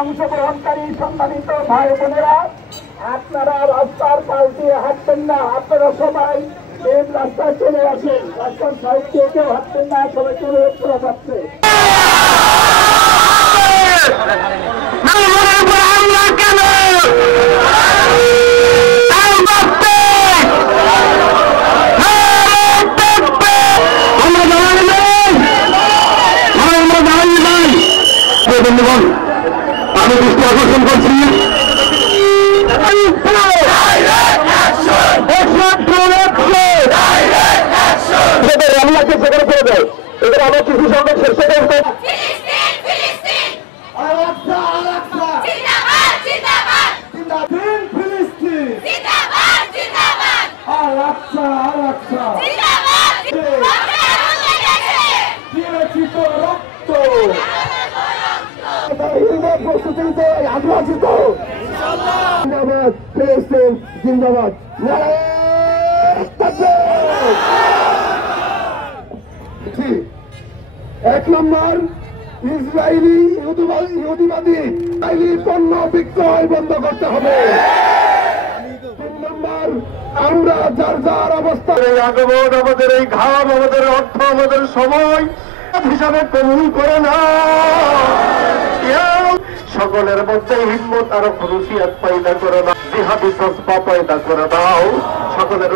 অংশগ্রহণকারী সম্মানিত ভাই বোনেরা, আপনারা রাস্তার পাশ দিয়ে হাঁটবেন না। আপনারা সবাই মেন রাস্তায় চলে আসেন। রাস্তার সাইড দিয়ে কেউ হাঁটবেন না, সবাইকে অনুরোধ করা যাচ্ছে। বন্ধুগণ, আমি দৃষ্টি আকর্ষণ করছি রামলাকে সেখানে করে দেয়। এদের আমার কিছু সংখ্যক শেষ করতে প্রস্তুতিতে আগ্রহিত জিন্দাবাদ, ফিলিস্তিন জিন্দাবাদ। এক নম্বর, ইসরায়েলি ইহুদিবাদী পণ্য বিক্রয় বন্ধ করতে হবে। 3 নম্বর, আমরা যার যার অবস্থায় এই আগমন, আমাদের এই ঘাম, আমাদের অর্থ, আমাদের সময় হিসাবে কবুল করে না। সকলের মধ্যে হিম্মত আর খুশিয়াত পয়দা করে দাও, জিহাদি জজবা পয়দা করে দাও সকলের।